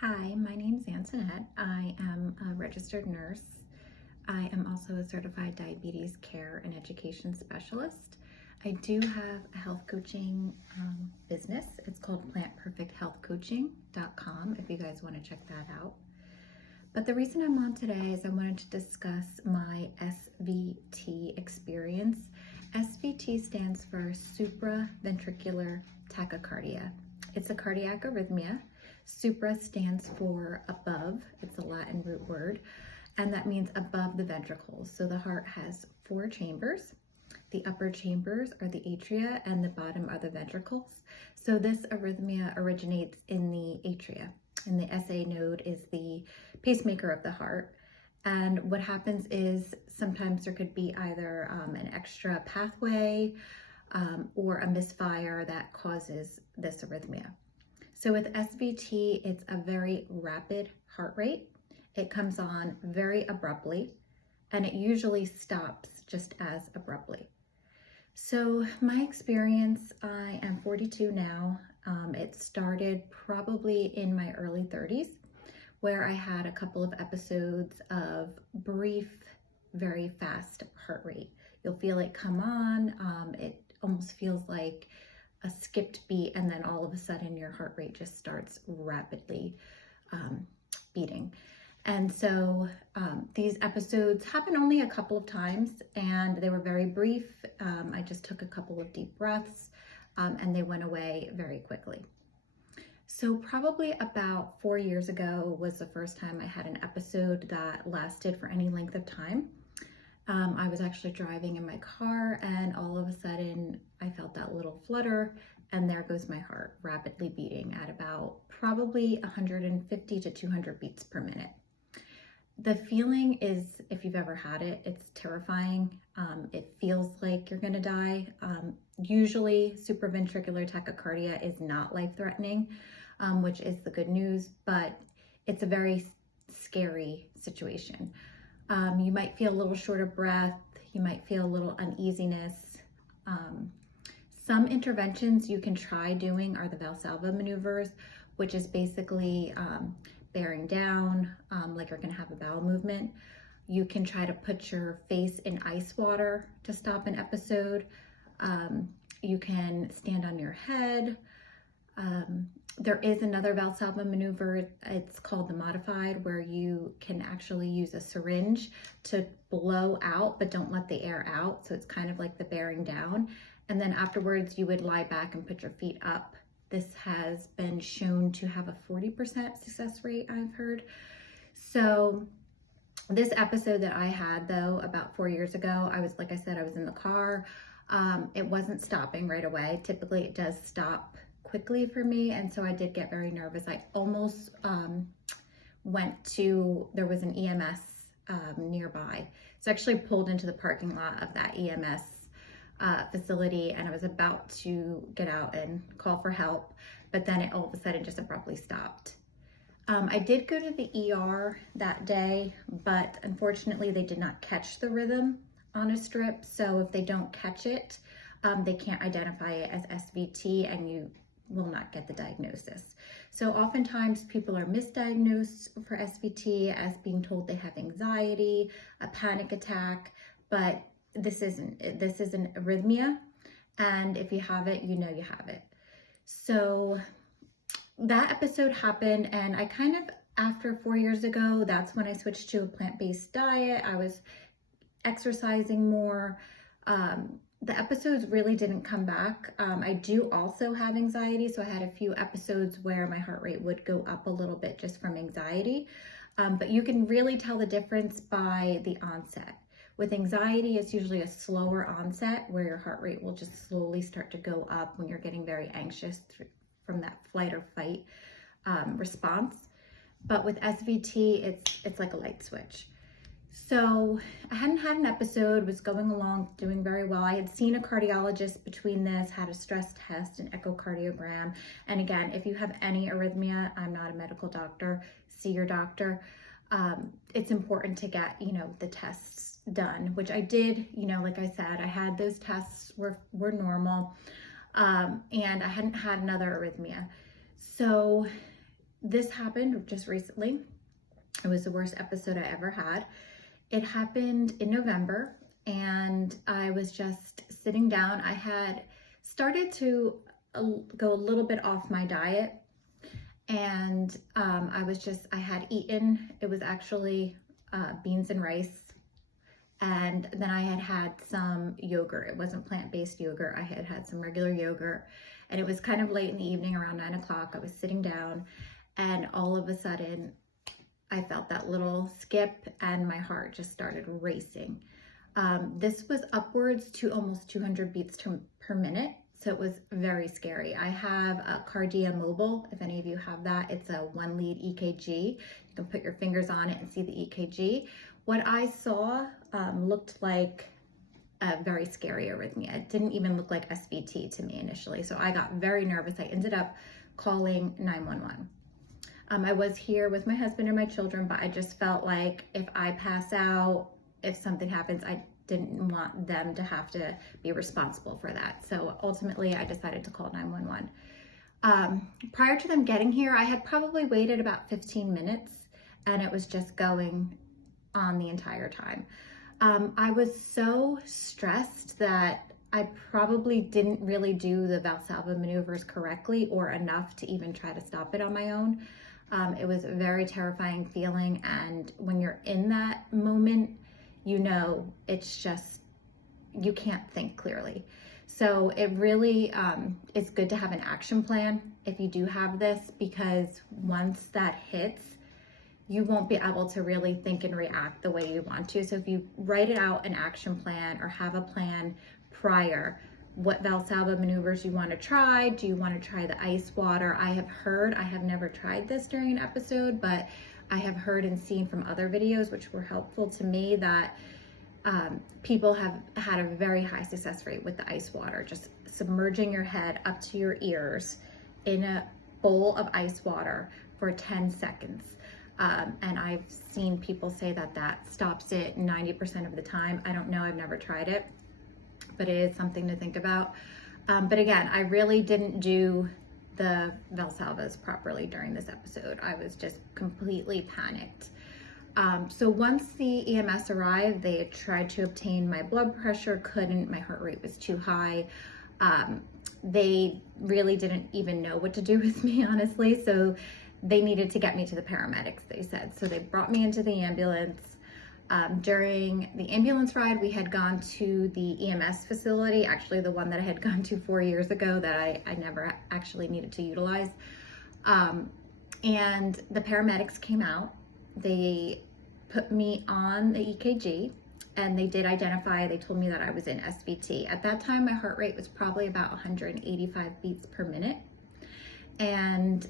Hi, my name is Antoinette. I am a registered nurse. I am also a certified diabetes care and education specialist. I do have a health coaching business. It's called plantperfecthealthcoaching.com if you guys want to check that out. But the reason I'm on today is I wanted to discuss my SVT experience. SVT stands for Supraventricular Tachycardia. It's a cardiac arrhythmia. Supra stands for above, it's a Latin root word, and that means above the ventricles. So the heart has 4 chambers. The upper chambers are the atria and the bottom are the ventricles. So this arrhythmia originates in the atria, and the SA node is the pacemaker of the heart. And what happens is sometimes there could be either an extra pathway or a misfire that causes this arrhythmia. So with SVT, it's a very rapid heart rate. It comes on very abruptly, and it usually stops just as abruptly. So my experience, I am 42 now. It started probably in my early 30s, where I had a couple of episodes of brief, very fast heart rate. You'll feel it come on. It almost feels like a skipped beat, and then all of a sudden your heart rate just starts rapidly beating. And so these episodes happen only a couple of times, and they were very brief. I just took a couple of deep breaths and they went away very quickly. So probably about 4 years ago was the first time I had an episode that lasted for any length of time. I was actually driving in my car, and all of a sudden I felt that little flutter, and there goes my heart rapidly beating at about probably 150 to 200 beats per minute. The feeling is, if you've ever had it, it's terrifying. It feels like you're gonna die. Usually supraventricular tachycardia is not life-threatening, which is the good news, but it's a very scary situation. You might feel a little short of breath. You might feel a little uneasiness. Some interventions you can try doing are the Valsalva maneuvers, which is basically bearing down, like you're gonna have a bowel movement. You can try to put your face in ice water to stop an episode. You can stand on your head. There is another Valsalva maneuver, it's called the modified, where you can actually use a syringe to blow out, but don't let the air out. So it's kind of like the bearing down. And then afterwards you would lie back and put your feet up. This has been shown to have a 40% success rate, I've heard. So this episode that I had though, about 4 years ago, like I said, I was in the car. It wasn't stopping right away. Typically it does stop quickly for me, and so I did get very nervous. I almost there was an EMS nearby, so I actually pulled into the parking lot of that EMS facility, and I was about to get out and call for help, but then it all of a sudden just abruptly stopped. I did go to the ER that day, but unfortunately they did not catch the rhythm on a strip, so if they don't catch it, they can't identify it as SVT, and you will not get the diagnosis. So oftentimes people are misdiagnosed for SVT as being told they have anxiety, a panic attack, but this isn't. This is an arrhythmia, and if you have it, you know you have it. So that episode happened, and I kind of, after 4 years ago, that's when I switched to a plant-based diet. I was exercising more. The episodes really didn't come back. I do also have anxiety, so I had a few episodes where my heart rate would go up a little bit just from anxiety, but you can really tell the difference by the onset. With anxiety, it's usually a slower onset where your heart rate will just slowly start to go up when you're getting very anxious from that flight or fight response. But with SVT, it's like a light switch. So I hadn't had an episode, was going along, doing very well. I had seen a cardiologist between this, had a stress test, an echocardiogram. And again, if you have any arrhythmia, I'm not a medical doctor, see your doctor. It's important to get, the tests done, which I did. Like I said, I had those tests were normal, and I hadn't had another arrhythmia. So this happened just recently. It was the worst episode I ever had. It happened in November, and I was just sitting down. I had started to go a little bit off my diet, and I had eaten, it was actually beans and rice, and then I had had some yogurt. It wasn't plant-based yogurt. I had had some regular yogurt, and it was kind of late in the evening, around 9 o'clock. I was sitting down, and all of a sudden I felt that little skip, and my heart just started racing. This was upwards to almost 200 beats per minute. So it was very scary. I have a Cardia Mobile. If any of you have that, it's a 1 lead EKG. You can put your fingers on it and see the EKG. What I saw looked like a very scary arrhythmia. It didn't even look like SVT to me initially. So I got very nervous. I ended up calling 911. I was here with my husband and my children, but I just felt like if I pass out, if something happens, I didn't want them to have to be responsible for that. So ultimately I decided to call 911. Prior to them getting here, I had probably waited about 15 minutes, and it was just going on the entire time. I was so stressed that I probably didn't really do the Valsalva maneuvers correctly or enough to even try to stop it on my own. It was a very terrifying feeling, and when you're in that moment, you know, it's just, you can't think clearly. So it really is good to have an action plan if you do have this, because once that hits, you won't be able to really think and react the way you want to. So if you write it out, an action plan, or have a plan prior, what Valsalva maneuvers you want to try. Do you want to try the ice water? I have heard, I have never tried this during an episode, but I have heard and seen from other videos, which were helpful to me, that people have had a very high success rate with the ice water, just submerging your head up to your ears in a bowl of ice water for 10 seconds. And I've seen people say that that stops it 90% of the time. I don't know, I've never tried it, but it is something to think about. But again, I really didn't do the Valsalvas properly during this episode. I was just completely panicked. So once the EMS arrived, they had tried to obtain my blood pressure, couldn't, my heart rate was too high. They really didn't even know what to do with me, honestly. So they needed to get me to the paramedics, they said. So they brought me into the ambulance. During the ambulance ride, we had gone to the EMS facility, actually the one that I had gone to 4 years ago that I never actually needed to utilize. And the paramedics came out. They put me on the EKG, and they did identify, they told me that I was in SVT. At that time, my heart rate was probably about 185 beats per minute. And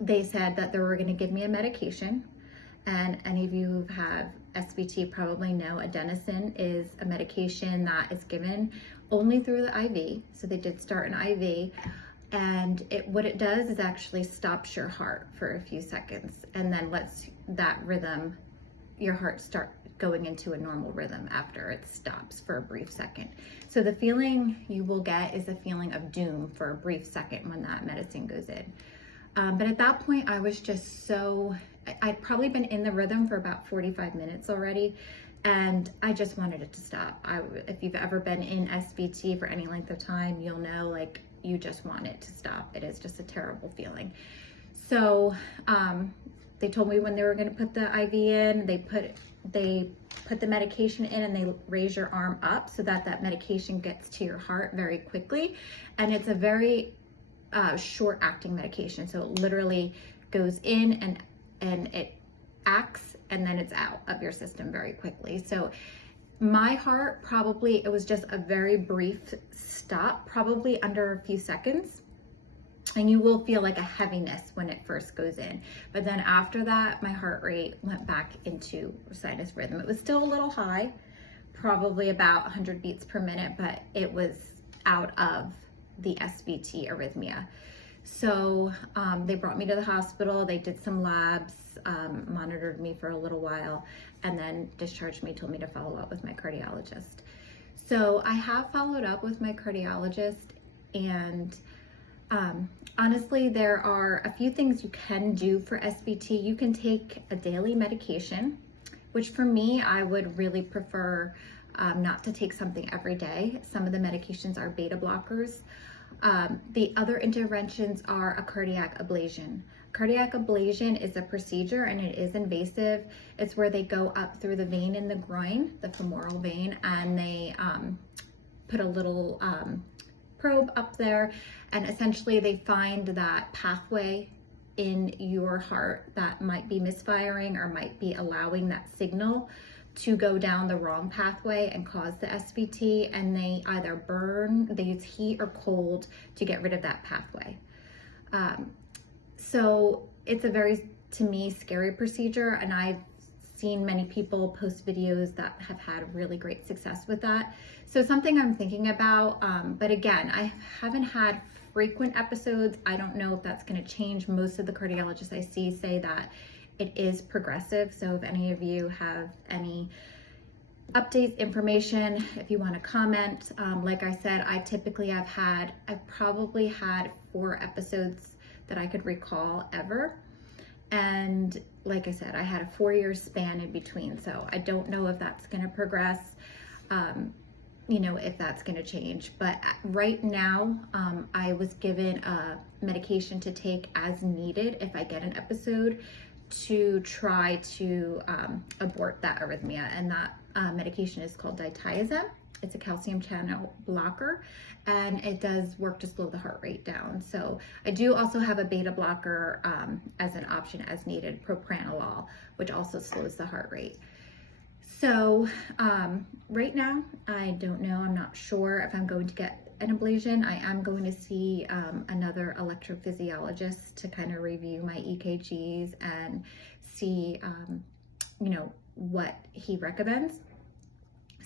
they said that they were going to give me a medication. And any of you who've had SVT probably know adenosine is a medication that is given only through the IV. So they did start an IV, and what it does is actually stops your heart for a few seconds and then lets that rhythm, your heart, start going into a normal rhythm after it stops for a brief second. So the feeling you will get is a feeling of doom for a brief second when that medicine goes in. But at that point, I was just so, I'd probably been in the rhythm for about 45 minutes already, and I just wanted it to stop. If you've ever been in SVT for any length of time, you'll know, like, you just want it to stop. It is just a terrible feeling. So they told me when they were going to put the IV in, they put the medication in, and they raise your arm up so that that medication gets to your heart very quickly. And it's a very short acting medication. So it literally goes in and it acts, and then it's out of your system very quickly. So my heart, probably, it was just a very brief stop, probably under a few seconds. And you will feel like a heaviness when it first goes in. But then after that, my heart rate went back into sinus rhythm. It was still a little high, probably about 100 beats per minute, but it was out of the SVT arrhythmia. So they brought me to the hospital. They did some labs, monitored me for a little while, and then discharged me, told me to follow up with my cardiologist. So I have followed up with my cardiologist, and Honestly, there are a few things you can do for SVT. You can take a daily medication, which for me, I would really prefer not to take something every day. Some of the medications are beta blockers. The other interventions are a cardiac ablation. Cardiac ablation is a procedure and it is invasive. It's where they go up through the vein in the groin, the femoral vein, and they put a little probe up there, and essentially they find that pathway in your heart that might be misfiring or might be allowing that signal to go down the wrong pathway and cause the SVT, and they either burn, they use heat or cold to get rid of that pathway. So it's a very, to me, scary procedure, and I've seen many people post videos that have had really great success with that. So something I'm thinking about, but again, I haven't had frequent episodes. I don't know if that's going to change. Most of the cardiologists I see say that it is progressive. So if any of you have any updates, information, if you want to comment, like I said, I've probably had 4 episodes that I could recall ever. And like I said, I had a 4-year span in between. So I don't know if that's going to progress, if that's going to change. But right now, I was given a medication to take as needed if I get an episode to try to abort that arrhythmia. And that medication is called diazepam. It's a calcium channel blocker, and it does work to slow the heart rate down. So I do also have a beta blocker as an option as needed, propranolol, which also slows the heart rate. So right now, I don't know. I'm not sure if I'm going to get an ablation. I am going to see another electrophysiologist to kind of review my EKGs and see, what he recommends.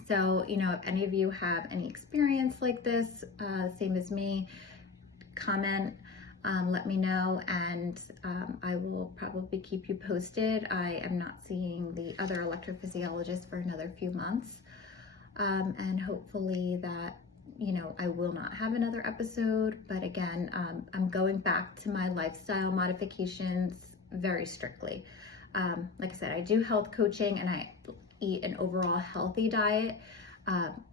So, if any of you have any experience like this, same as me, comment, let me know, and I will probably keep you posted. I am not seeing the other electrophysiologist for another few months, and hopefully that, I will not have another episode. But again, I'm going back to my lifestyle modifications very strictly. Like I said, I do health coaching and I eat an overall healthy diet,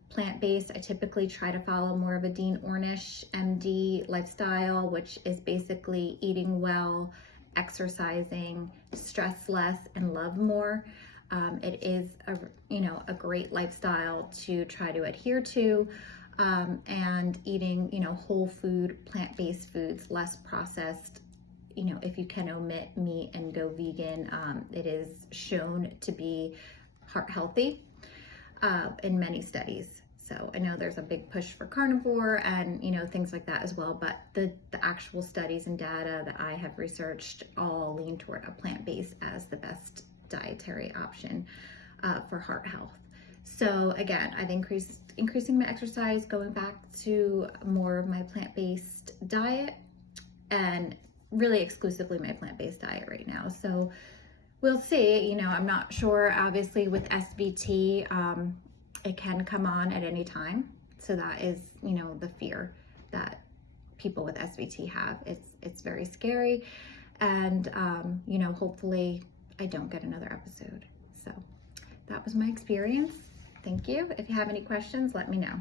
plant-based. I typically try to follow more of a Dean Ornish MD lifestyle, which is basically eating well, exercising, stress less, and love more. It is a great lifestyle to try to adhere to, and eating whole food, plant-based foods, less processed. If you can omit meat and go vegan, it is shown to be heart healthy in many studies. So I know there's a big push for carnivore and things like that as well, but the actual studies and data that I have researched all lean toward a plant-based as the best dietary option for heart health. So again, I've increasing my exercise, going back to more of my plant-based diet, and really exclusively my plant-based diet right now. So we'll see. I'm not sure. Obviously with SVT, it can come on at any time. So that is, the fear that people with SVT have. It's very scary. And, hopefully I don't get another episode. So that was my experience. Thank you. If you have any questions, let me know.